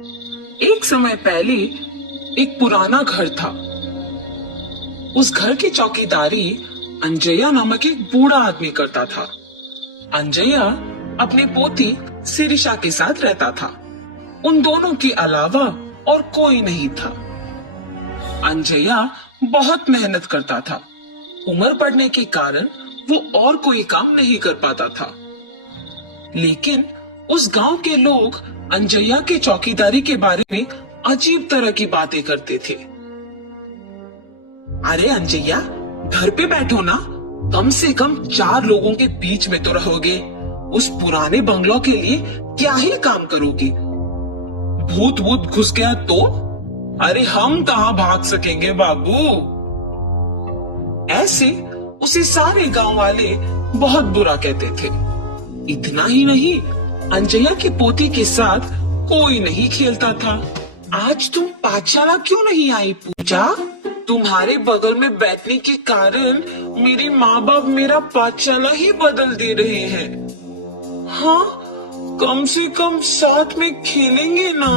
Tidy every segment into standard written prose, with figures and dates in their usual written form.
एक समय पहले एक पुराना घर था। उस घर की चौकीदारी अंजया नामक एक बूढ़ा आदमी करता था। अंजया अपनी पोती सिरिशा के साथ रहता था। उन दोनों के अलावा और कोई नहीं था। अंजया बहुत मेहनत करता था। उम्र बढ़ने के कारण वो और कोई काम नहीं कर पाता था। लेकिन उस गांव के लोग अंजया के चौकीदारी के बारे में अजीब तरह की बातें करते थे। अरे अंजया, घर पे बैठो ना, कम से कम 4 लोगों के बीच में तो रहोगे। उस पुराने बंगलों के लिए क्या ही काम करोगे? भूत वूत घुस गया तो? अरे हम कहाँ भाग सकेंगे बाबू। ऐसे उसे सारे गांव वाले बहुत बुरा कहते थे। इतना ही नहीं, अंजया की पोती के साथ कोई नहीं खेलता था। आज तुम पाठशाला क्यों नहीं आई पूजा? तुम्हारे बगल में बैठने के कारण मेरे माँ बाप मेरा पाठशाला ही बदल दे रहे हैं। हाँ, कम से कम साथ में खेलेंगे ना।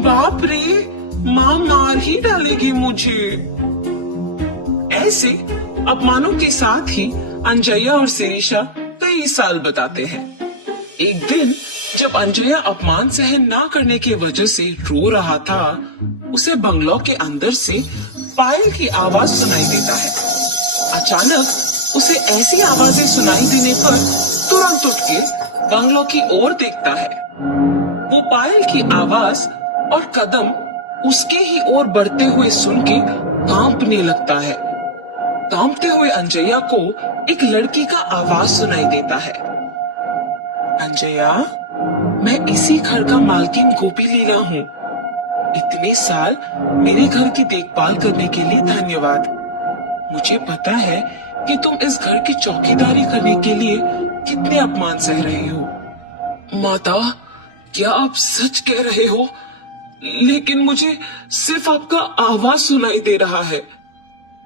बाप रे, माँ मार ही डालेगी मुझे। ऐसे अपमानों के साथ ही अंजया और सिरिशा कई साल बताते हैं। एक दिन जब अंजया अपमान सहन ना करने की वजह से रो रहा था, उसे बंगलों के अंदर से पायल की आवाज सुनाई देता है। अचानक उसे ऐसी आवाजें सुनाई देने पर तुरंत उठ के बंगलों की ओर देखता है। वो पायल की आवाज और कदम उसके ही ओर बढ़ते हुए सुन के कांपने लगता है। कांपते हुए अंजया को एक लड़की का आवाज सुनाई देता है। अंजया, मैं इसी घर का मालकिन गोपी लीला हूँ। इतने साल मेरे घर की देखभाल करने के लिए धन्यवाद। मुझे पता है कि तुम इस घर की चौकीदारी करने के लिए कितने अपमान सह रहे हो। माता, क्या आप सच कह रहे हो? लेकिन मुझे सिर्फ आपका आवाज सुनाई दे रहा है।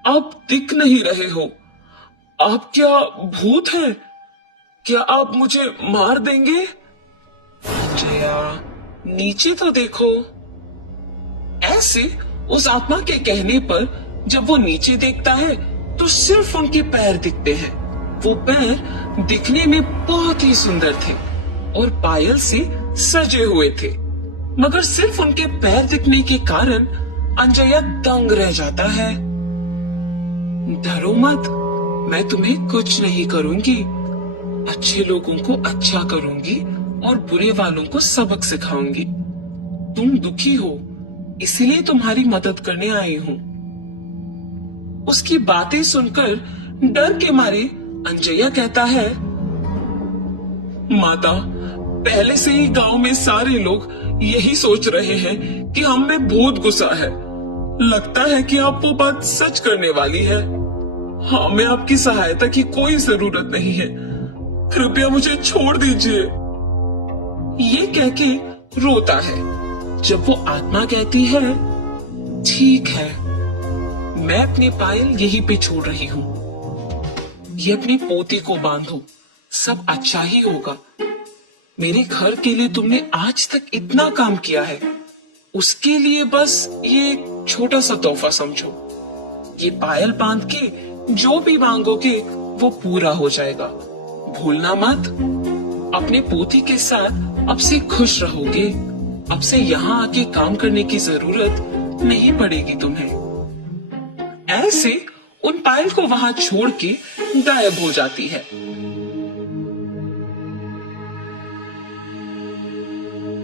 आप दिख नहीं रहे हो। आप क्या भूत हैं? क्या आप मुझे मार देंगे? अंजया, नीचे तो देखो। ऐसे उस आत्मा के कहने पर जब वो नीचे देखता है तो सिर्फ उनके पैर दिखते हैं। वो पैर दिखने में बहुत ही सुंदर थे और पायल से सजे हुए थे, मगर सिर्फ उनके पैर दिखने के कारण अंजया दंग रह जाता है। डरो मत, मैं तुम्हें कुछ नहीं करूंगी। अच्छे लोगों को अच्छा करूंगी और बुरे वालों को सबक सिखाऊंगी। तुम दुखी हो, इसलिए तुम्हारी मदद करने आई हूँ। उसकी बातें सुनकर डर के मारे अंजया कहता है, माता, पहले से ही गांव में सारे लोग यही सोच रहे हैं कि हम में भूत घुसा है। लगता है कि आप वो बात सच करने वाली है। हमें आपकी सहायता की कोई जरूरत नहीं है। कृपया मुझे छोड़ दीजिए। ये कह के रोता है। जब वो आत्मा कहती है, ठीक है, मैं अपनी पायल यहीं पे छोड़ रही हूँ। ये अपनी पोती को बांधो, सब अच्छा ही होगा। मेरे घर के लिए तुमने आज तक इतना काम किया है, उसके लिए बस ये छोटा सा तोहफा समझो। ये पायल बांध के जो भी मांगोगे वो पूरा हो जाएगा। भूलना मत। अपने पोती के साथ अब से खुश रहोगे। अब से यहाँ आके काम करने की जरूरत नहीं पड़ेगी तुम्हें। ऐसे उन पायल को वहां छोड़ के गायब हो जाती है।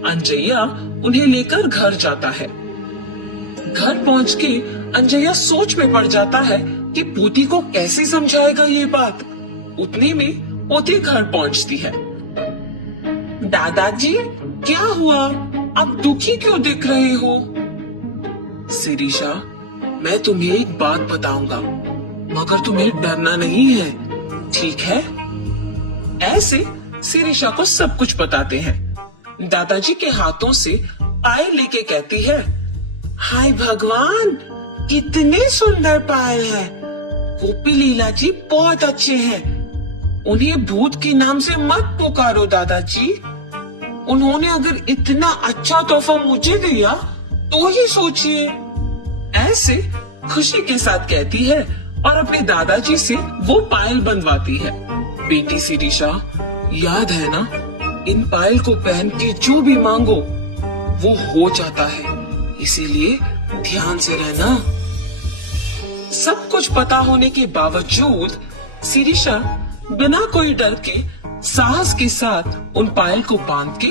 अंजया उन्हें लेकर घर जाता है। घर पहुंच के अंजया सोच में पड़ जाता है कि पोती को कैसे समझाएगा ये बात। उतने में पोती घर पहुंचती है। दादाजी, क्या हुआ? आप दुखी क्यों दिख रहे हो? सिरिशा, मैं तुम्हें एक बात बताऊंगा, मगर तुम्हें डरना नहीं है, ठीक है? ऐसे सिरिशा को सब कुछ बताते हैं। दादाजी के हाथों से पायल लेके कहती है, हाय भगवान, कितने सुंदर पायल है। गोपी लीला जी बहुत अच्छे हैं। उन्हें भूत के नाम से मत पुकारो दादाजी। उन्होंने अगर इतना अच्छा तोहफा मुझे दिया तो ही सोचिए। ऐसे खुशी के साथ कहती है और अपने दादाजी से वो पायल बंधवाती है। बेटी शिरीषा, याद है ना, इन पायल को पहन के जो भी मांगो वो हो जाता है, इसीलिए ध्यान से रहना। सब कुछ पता होने के बावजूद शिरीषा बिना कोई डर के साहस के साथ उन पायल को बांध के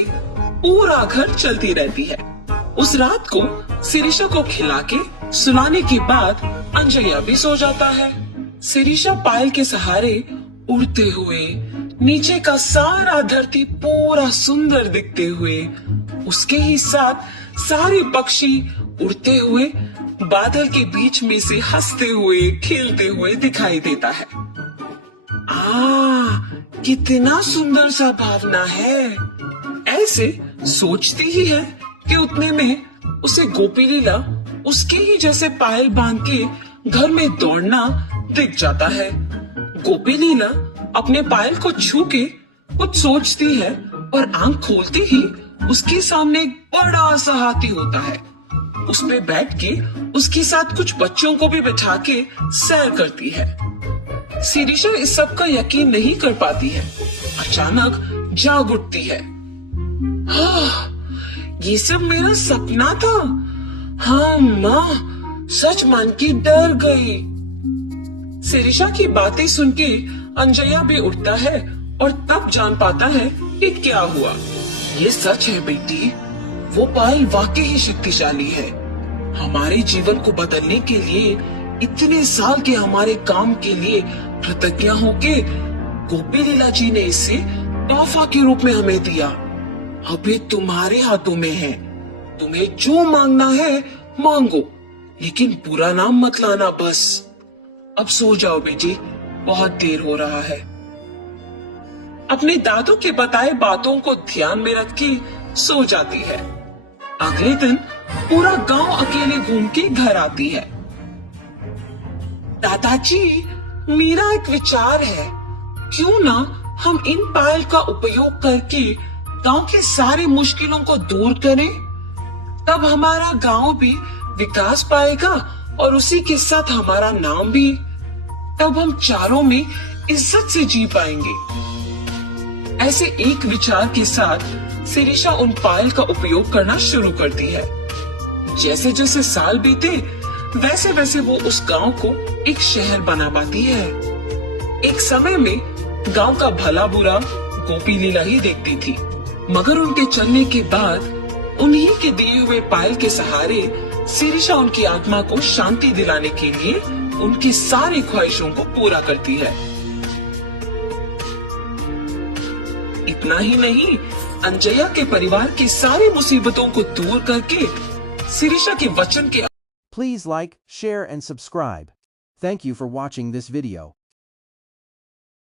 पूरा घर चलती रहती है। उस रात को शिरीषा को खिला के सुलाने के बाद अंजया भी सो जाता है। शिरीषा पायल के सहारे उड़ते हुए नीचे का सारा धरती पूरा सुंदर दिखते हुए, उसके ही साथ सारे पक्षी उड़ते हुए बादल के बीच में से हंसते हुए खेलते हुए दिखाई देता है। कितना सुंदर सा भावना है। ऐसे सोचती ही है कि उतने में उसे गोपी लीला उसके ही जैसे पायल बांध के घर में दौड़ना दिख जाता है। गोपी लीला अपने पायल को छू के कुछ सोचती है और आंख खोलते ही उसके सामने एक बड़ा सा हाथी होता है। उस पे बैठ के उसके साथ कुछ बच्चों को भी बिठा के सैर करती है। शिरीषा इस सब का यकीन नहीं कर पाती है। अचानक जाग उठती है। ये सब मेरा सपना था। हाँ माँ, सच मान के डर गई। शिरीषा की बातें सुन के अंजया भी उठता है और तब जान पाता है कि क्या हुआ। ये सच है बेटी, वो पायल वाकई ही शक्तिशाली है। हमारे जीवन को बदलने के लिए, इतने साल के हमारे काम के लिए कृतज्ञ होके गोपी लीला जी ने इसे तोहफा के रूप में हमें दिया। अभी तुम्हारे हाथों में है, तुम्हें जो मांगना है मांगो, लेकिन बुरा नाम मत लाना बस। अब सो जाओ बेटी, बहुत देर हो रहा है। अपने दादू के बताए बातों को ध्यान में रख के सो जाती है। अगले दिन पूरा गांव अकेले घूम के घर आती है। दादाजी, मेरा एक विचार है, क्यों ना हम इन पायल का उपयोग करके गांव के सारी मुश्किलों को दूर करें, तब हमारा गांव भी विकास पाएगा और उसी के साथ हमारा नाम भी। तब हम चारों में इज्जत से जी पाएंगे। ऐसे एक विचार के साथ शिरीषा उन पायल का उपयोग करना शुरू करती है। जैसे जैसे साल बीते वैसे वैसे वो उस गांव को एक शहर बना पाती है। एक समय में गांव का भला बुरा गोपी लीला ही देखती थी, मगर उनके चलने के बाद उन्हीं के दिए हुए पायल के सहारे शिरीषा उनकी आत्मा को शांति दिलाने के लिए उनकी सारी ख्वाहिशों को पूरा करती है। इतना ही नहीं, अंजया के परिवार की सारी मुसीबतों को दूर करके शिरीषा के वचन के Please like, share and subscribe. Thank you for watching this video.